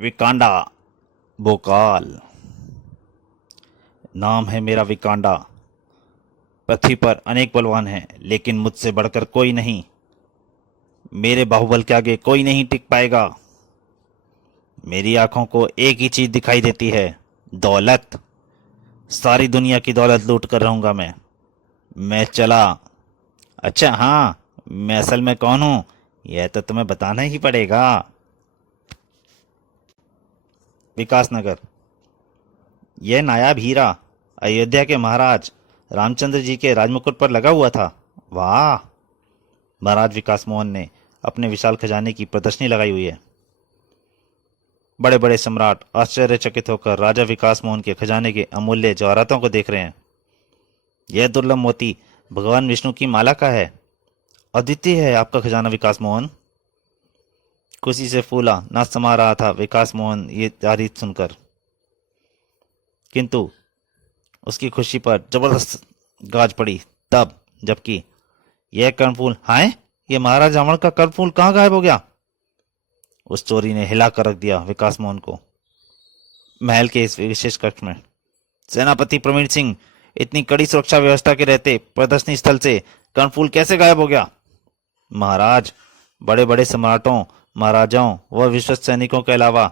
विकांडा भोकाल। नाम है मेरा विकांडा। पृथ्वी पर अनेक बलवान हैं, लेकिन मुझसे बढ़कर कोई नहीं। मेरे बाहुबल के आगे कोई नहीं टिक पाएगा। मेरी आंखों को एक ही चीज दिखाई देती है, दौलत। सारी दुनिया की दौलत लूट कर रहूंगा मैं चला। अच्छा हाँ, मैं असल में कौन हूं, यह तो तुम्हें बताना ही पड़ेगा। विकासनगर। यह नायाब हीरा अयोध्या के महाराज रामचंद्र जी के राजमुकुट पर लगा हुआ था। वाह! महाराज विकास मोहन ने अपने विशाल खजाने की प्रदर्शनी लगाई हुई है। बड़े बड़े सम्राट आश्चर्यचकित होकर राजा विकास मोहन के खजाने के अमूल्य जवाहरातों को देख रहे हैं। यह दुर्लभ मोती भगवान विष्णु की माला का है। अद्वितीय है आपका खजाना विकास मोहन। खुशी से फूला ना समा रहा था विकास मोहन ये तारीफ सुनकर, किंतु उसकी खुशी पर जबरदस्त गाज पड़ी तब जबकि यह कर्णफूल, हाय, ये महाराज रावण का कर्णफूल कहाँ गायब हो गया। उस चोरी ने हिला कर रख दिया विकास मोहन को। महल के इस विशेष कक्ष में सेनापति प्रवीण सिंह इतनी कड़ी सुरक्षा व्यवस्था के रहते प्रदर्शनी स्थल से कर्णफूल कैसे गायब हो गया। महाराज, बड़े बड़े सम्राटों, महाराजाओं व विश्वस्त सैनिकों के अलावा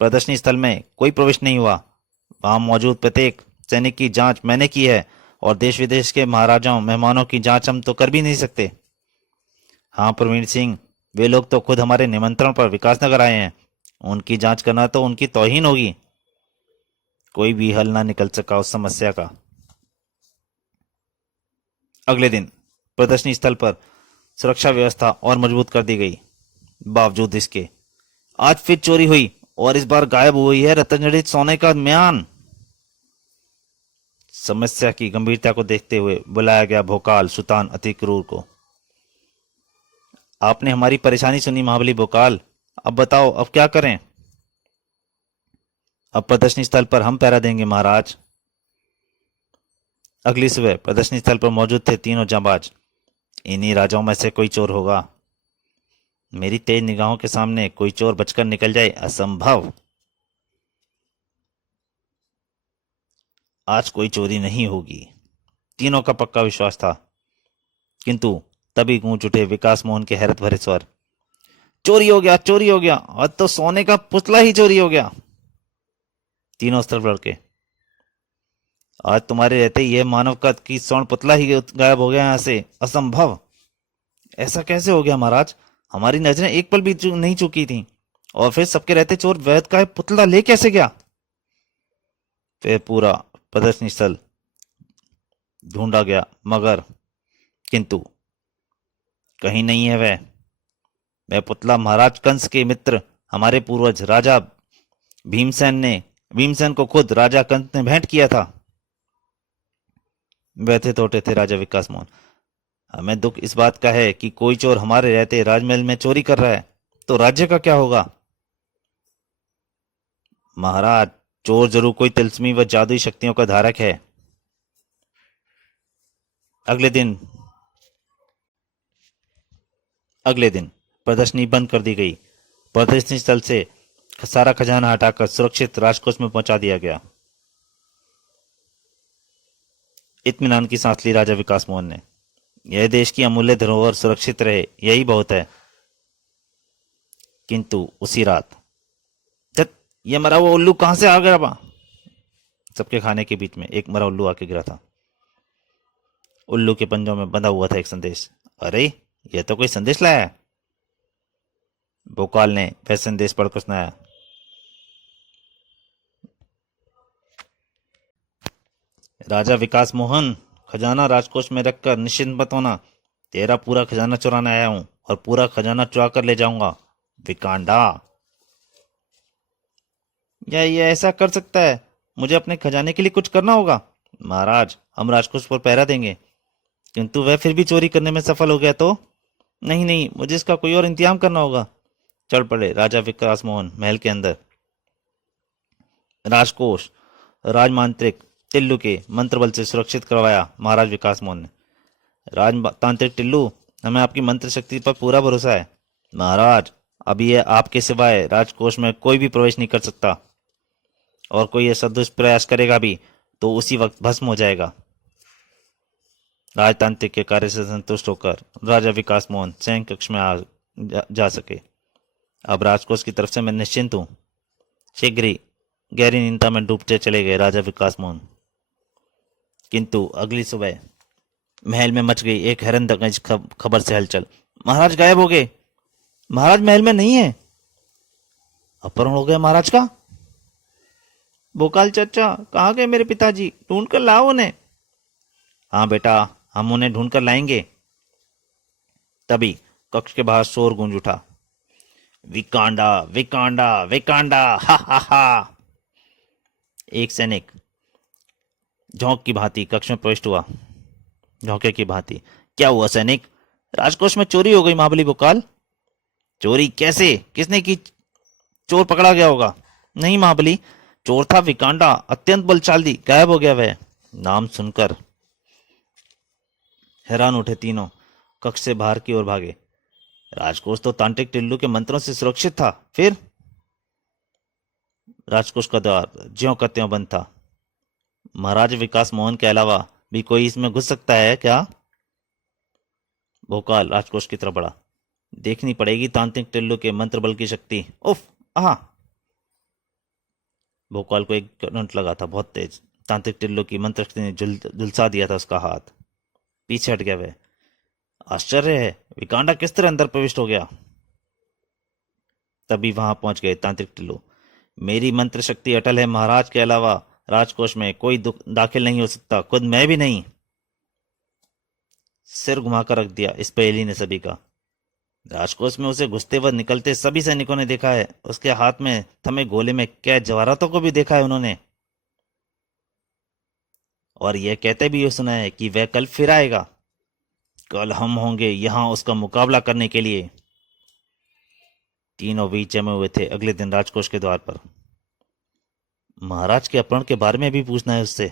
प्रदर्शनी स्थल में कोई प्रवेश नहीं हुआ। वहां मौजूद प्रत्येक सैनिक की जांच मैंने की है, और देश विदेश के महाराजाओं मेहमानों की जांच हम तो कर भी नहीं सकते। हाँ प्रवीण सिंह, वे लोग तो खुद हमारे निमंत्रण पर विकासनगर आए हैं। उनकी जांच करना तो उनकी तौहीन होगी। कोई भी हल ना निकल सका उस समस्या का। अगले दिन प्रदर्शनी स्थल पर सुरक्षा व्यवस्था और मजबूत कर दी गई। बावजूद इसके आज फिर चोरी हुई, और इस बार गायब हुई है रत्नजड़ित सोने का म्यान। समस्या की गंभीरता को देखते हुए बुलाया गया भोकाल सुल्तान अति क्रूर को। आपने हमारी परेशानी सुनी महाबली भोकाल, अब बताओ अब क्या करें। अब प्रदर्शनी स्थल पर हम पहरा देंगे महाराज। अगली सुबह प्रदर्शनी स्थल पर मौजूद थे तीनों जांबाज। इन्हीं राजाओं में से कोई चोर होगा। मेरी तेज निगाहों के सामने कोई चोर बचकर निकल जाए, असंभव। आज कोई चोरी नहीं होगी, तीनों का पक्का विश्वास था। किंतु तभी गूंज उठे विकास मोहन के हैरत भरे स्वर, चोरी हो गया, चोरी हो गया, आज तो सोने का पुतला ही चोरी हो गया। तीनों स्तर लड़के, आज तुम्हारे रहते यह मानव का की स्वर्ण पुतला ही गायब हो गया यहां से, असंभव। ऐसा कैसे हो गया महाराज, हमारी नजरें एक पल भी नहीं चुकी थी, और फिर सबके रहते चोर वैद का पुतला ले कैसे गया। फिर पूरा प्रदर्शनी स्थल ढूंढा गया, मगर किंतु कहीं नहीं है वह पुतला। महाराज कंस के मित्र हमारे पूर्वज राजा भीमसेन को खुद राजा कंस ने भेंट किया था। व्यथित होते थे राजा विकास मोहन। हमें दुख इस बात का है कि कोई चोर हमारे रहते राजमहल में चोरी कर रहा है, तो राज्य का क्या होगा। महाराज, चोर जरूर कोई तिलस्मी व जादुई शक्तियों का धारक है। अगले दिन प्रदर्शनी बंद कर दी गई। प्रदर्शनी स्थल से सारा खजाना हटाकर सुरक्षित राजकोष में पहुंचा दिया गया। इत्मीनान की सांस ली राजा विकास मोहन ने। यह देश की अमूल्य धरोहर सुरक्षित रहे, यही बहुत है। किंतु उसी रात, यह मरा हुआ उल्लू कहां से आ गया बा। सबके खाने के बीच में एक मरा उल्लू आके गिरा था। उल्लू के पंजों में बंधा हुआ था एक संदेश। अरे, यह तो कोई संदेश लाया है। भोकाल ने वह संदेश पढ़कर सुनाया। राजा विकास मोहन, खजाना राजकोष में रखकर निश्चिंत मत होना। तेरा पूरा खजाना चुराने आया हूं, और पूरा खजाना चुरा कर ले जाऊंगा। विकांडा। यह ऐसा कर सकता है, मुझे अपने खजाने के लिए कुछ करना होगा। महाराज, हम राजकोष पर पहरा देंगे, किंतु वह फिर भी चोरी करने में सफल हो गया तो। नहीं नहीं, मुझे इसका कोई और इंतजाम करना होगा। चल पड़े राजा विकास मोहन महल के अंदर। राजकोष राजमांत्रिक टिल्लू के मंत्र बल से सुरक्षित करवाया महाराज विकास मोहन ने। राजतांत्रिक टिल्लू, हमें आपकी मंत्र शक्ति पर पूरा भरोसा है। महाराज, अब ये आपके सिवाय राजकोष में कोई भी प्रवेश नहीं कर सकता, और कोई ऐसा दुष्प्रयास करेगा भी तो उसी वक्त भस्म हो जाएगा। राजतांत्रिक के कार्य से संतुष्ट होकर राजा विकास मोहन शयन कक्ष में जा सके। अब राजकोष की तरफ से मैं निश्चिंत हूं। शीघ्र ही गहरी निंदा में डूबते चले गए राजा विकास मोहन। किंतु अगली सुबह महल में मच गई एक हैरतअंगेज खबर से हलचल। महाराज गायब हो गए। महाराज महल में नहीं है। अपहरण हो गया महाराज का। भोकाल चाचा, कहाँ गए मेरे पिताजी? ढूंढ कर लाओ उन्हें। हाँ बेटा, हम उन्हें ढूंढ कर लाएंगे। तभी कक्ष के बाहर शोर गूंज उठा। विकांडा विकांडा विकांडा, हा हा हा। एक सैनिक झोंक की भांति कक्ष में प्रविष्ट हुआ। झोंके की भांति। क्या हुआ सैनिक? राजकोष में चोरी हो गई महाबली भोकाल। चोरी कैसे? किसने की? चोर पकड़ा गया होगा। नहीं महाबली, चोर था विकांडा, अत्यंत बलशाली, गायब हो गया वह। नाम सुनकर हैरान उठे तीनों कक्ष से बाहर की ओर भागे। राजकोष तो तांत्रिक टिल्लू के मंत्रों से सुरक्षित था, फिर? राजकोष का द्वार ज्यों का त्यों बंद था। महाराज विकास मोहन के अलावा भी कोई इसमें घुस सकता है क्या? भोकाल राजकोष की तरफ बढ़ा। देखनी पड़ेगी तांत्रिक टिल्लू के मंत्र बल की शक्ति। उफ, आहा। भोकाल को एक करंट लगा था, बहुत तेज। तांत्रिक टिल्लू की मंत्र शक्ति ने झुलसा दिया था उसका हाथ। पीछे हट गया वह। आश्चर्य है, विकांडा किस तरह अंदर प्रविष्ट हो गया? तभी वहां पहुंच गए तांत्रिक टिल्लू। मेरी मंत्र शक्ति अटल है, महाराज के अलावा राजकोष में कोई दाखिल नहीं हो सकता, खुद मैं भी नहीं। सिर घुमाकर रख दिया इस पहेली ने सभी का। राजकोष में उसे घुसते व निकलते सभी सैनिकों ने देखा है। उसके हाथ में थमे गोले में कैद जवाहरातों को भी देखा है उन्होंने, और यह कहते भी सुना है कि वह कल फिर आएगा। कल हम होंगे यहां उसका मुकाबला करने के लिए। तीनों वीर जमे हुए थे अगले दिन राजकोष के द्वार पर। महाराज के अपहरण के बारे में भी पूछना है उससे।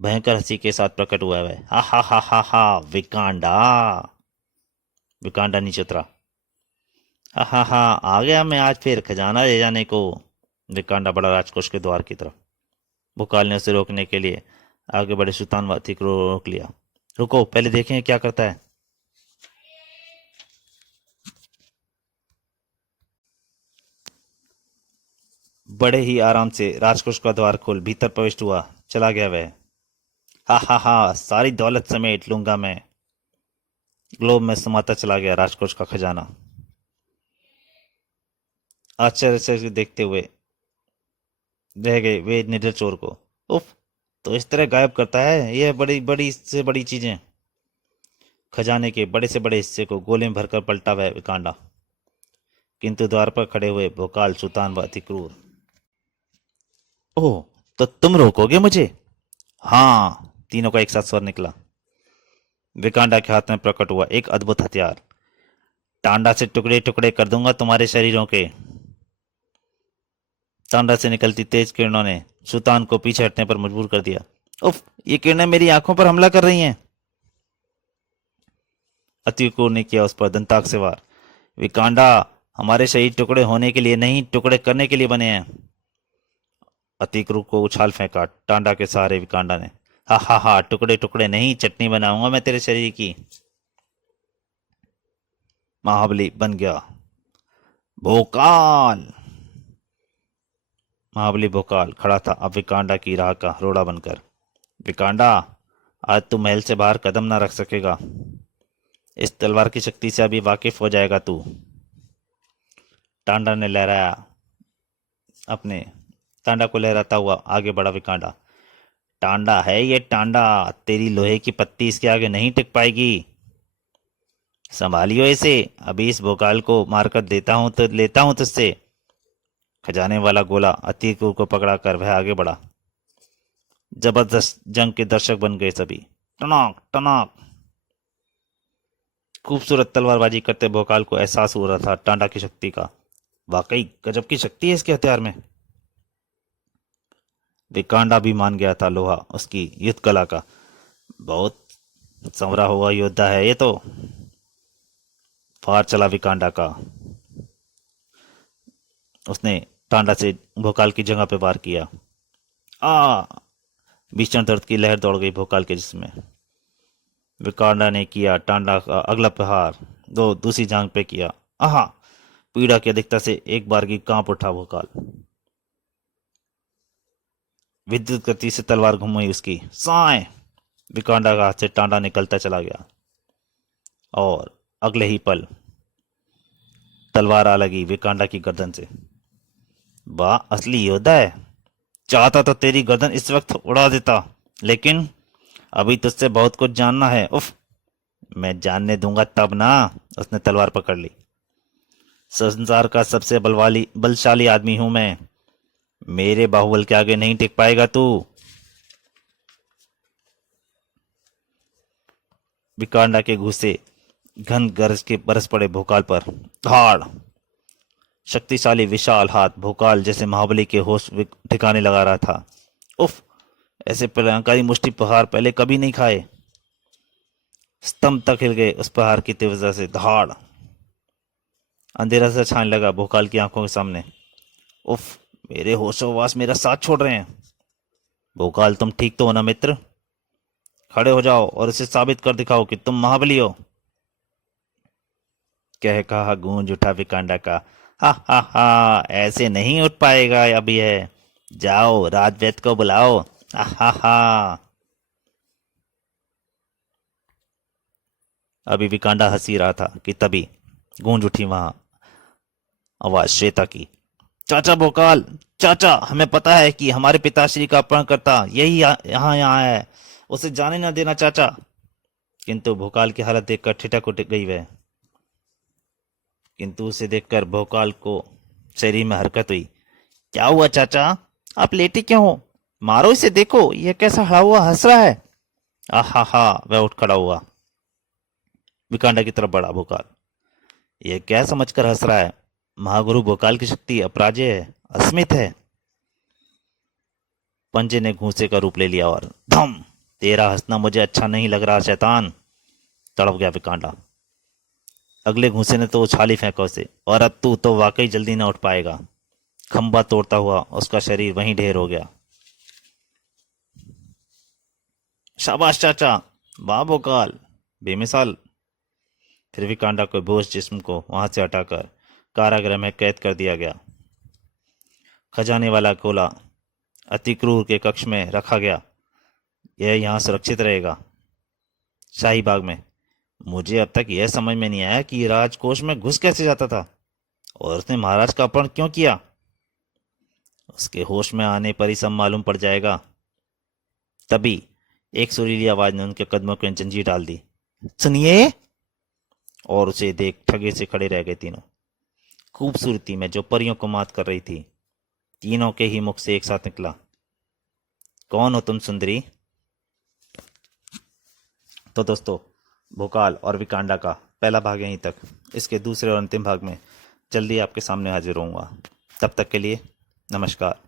भयंकर हंसी के साथ प्रकट हुआ है। हा हा हा हा हा। विकांडा। विकांडा नीचे उतरा। हा हा हा, आ गया मैं आज फिर खजाना ले जाने को। विकांडा बड़ा राजकोष के द्वार की तरफ। भोकाल ने उसे रोकने के लिए आगे बड़े सुल्तान वाती को रोक लिया। रुको, पहले देखें क्या करता है। बड़े ही आराम से राजकोष का द्वार खोल भीतर प्रविष्ट हुआ। चला गया वह। हा हा हा, सारी दौलत समेट लूंगा मैं। ग्लोब में समाता चला गया राजकोष का खजाना। आश्चर्य से देखते हुए रह गए वे निडर चोर को। उफ, तो इस तरह गायब करता है यह बड़ी बड़ी से बड़ी चीजें। खजाने के बड़े से बड़े हिस्से को गोले में भरकर पलटा वह विकांडा। किंतु द्वार पर खड़े हुए भोकाल, सुल्तान व अति क्रूर। ओह, तो तुम रोकोगे मुझे? हाँ, तीनों का एक साथ स्वर निकला। विकांडा के हाथ में प्रकट हुआ एक अद्भुत हथियार। टांडा से टुकड़े टुकड़े कर दूंगा तुम्हारे शरीरों के। टांडा से निकलती तेज किरणों ने सुल्तान को पीछे हटने पर मजबूर कर दिया। उफ, ये किरणें मेरी आंखों पर हमला कर रही हैं। अति क्रूर ने किया उस पर दंताक से वार। विकांडा, हमारे शरीर टुकड़े होने के लिए नहीं, टुकड़े करने के लिए बने हैं। अति क्रूर को उछाल फेंका टांडा के सहारे विकांडा ने। हा हा हा, टुकड़े टुकड़े नहीं, चटनी बनाऊंगा मैं तेरे शरीर की। महाबली बन गया भोकाल। महाबली भोकाल खड़ा था अब विकांडा की राह का रोड़ा बनकर। विकांडा, आज तू महल से बाहर कदम ना रख सकेगा। इस तलवार की शक्ति से अभी वाकिफ हो जाएगा तू। टांडा ने लहराया अपने टांडा को लहराता हुआ आगे बढ़ा विकांडा। टांडा है ये टांडा, तेरी लोहे की पत्ती इसके आगे नहीं टिक पाएगी। संभालियो इसे, अभी इस भोकाल को मारकर देता हूं तो लेता हूं तुझसे। खजाने वाला गोला अति क्रूर को पकड़ा कर वह आगे बढ़ा। जबरदस्त जंग के दर्शक बन गए सभी। टनाक टनाक। खूबसूरत तलवारबाजी करते भोकाल को एहसास हो रहा था टांडा की शक्ति का। वाकई गजब की शक्ति है इसके हथियार में। विकांडा भी मान गया था लोहा उसकी युद्ध कला का। बहुत संवरा हुआ योद्धा है ये तो। फार चला विकांडा का। उसने टांडा से भोकाल की जगह पे वार किया। आ भीषण दर्द की लहर दौड़ गई भोकाल के जिस्म में। विकांडा ने किया टांडा का अगला प्रहार, दो दूसरी जांग पे किया। आहा, पीड़ा की अधिकता से एक बार की कांप उठा भोकाल। विद्युत गति से तलवार घुम गई उसकी। साए, विकांडा का हाथ से टांडा निकलता चला गया और अगले ही पल तलवार आ लगी विकांडा की गर्दन से। वाह, असली योद्धा है। चाहता तो तेरी गर्दन इस वक्त उड़ा देता, लेकिन अभी तुझसे बहुत कुछ जानना है। उफ, मैं जानने दूंगा तब ना। उसने तलवार पकड़ ली। संसार का सबसे बलशाली आदमी हूं मैं। मेरे बाहुबल के आगे नहीं टिक पाएगा तू। विकांडा के घुसे घन गरज के बरस पड़े भोकाल पर। धाड़, शक्तिशाली विशाल हाथ भोकाल जैसे महाबली के होश ठिकाने लगा रहा था। उफ, ऐसे प्रलयंकारी मुष्टि प्रहार पहले कभी नहीं खाए। स्तंभ तक हिल गए उस प्रहार की तीव्रता से। धाड़, अंधेरा सा छाने लगा भोकाल की आंखों के सामने। उफ, मेरे होशोवास मेरा साथ छोड़ रहे हैं। भोकाल, तुम ठीक तो हो ना मित्र? खड़े हो जाओ और इसे साबित कर दिखाओ कि तुम महाबली हो। कह कहा गूंज उठा विकांडा का। हा हा हा, ऐसे नहीं उठ पाएगा अब यह। जाओ, राजवैद को बुलाओ। हा हा हा। अभी विकांडा हंसी रहा था कि तभी गूंज उठी वहां आवाज श्वेता की। चाचा भोकाल, चाचा, हमें पता है कि हमारे पिताश्री का अपहरणकर्ता यही यहाँ है। उसे जाने न देना चाचा। किंतु भोकाल की हालत देखकर ठिठक उठ गई वह। किंतु उसे देखकर भोकाल को शरीर में हरकत हुई। क्या हुआ चाचा? आप लेटे क्यों हो? मारो इसे, देखो यह कैसा हड़ा हुआ हंस रहा है। आहा हा, वह उठ खड़ा हुआ। विकांडा की तरफ बढ़ा भोकाल। यह क्या समझकर हंस रहा है? महागुरु भोकाल की शक्ति अपराजेय है, अस्मित है। पंजे ने घूंसे का रूप ले लिया और धम। तेरा हंसना मुझे अच्छा नहीं लग रहा शैतान, तड़प गया विकांडा। अगले घूंसे ने तो उछाली फेंका उसे। और अब तू तो वाकई जल्दी न उठ पाएगा। खंबा तोड़ता हुआ उसका शरीर वहीं ढेर हो गया। शाबाश चाचा, वाह भोकाल, बेमिसाल। फिर विकांडा को बेहोश जिस्म को वहां से हटाकर कारागृह में कैद कर दिया गया। खजाने वाला गोला अति क्रूर के कक्ष में रखा गया। यह यहाँ सुरक्षित रहेगा, शाही बाग में। मुझे अब तक यह समझ में नहीं आया कि राजकोष में घुस कैसे जाता था और उसने महाराज का अपहरण क्यों किया। उसके होश में आने पर ही सब मालूम पड़ जाएगा। तभी एक सुरीली आवाज ने उनके कदमों को जंजीर डाल दी। सुनिए। और उसे देख ठगे से खड़े रह गए तीनों। खूबसूरती में जो परियों को मात कर रही थी, तीनों के ही मुख से एक साथ निकला, कौन हो तुम सुंदरी? तो दोस्तों, भोकाल और विकांडा का पहला भाग यहीं तक। इसके दूसरे और अंतिम भाग में जल्दी आपके सामने हाजिर होऊंगा। तब तक के लिए नमस्कार।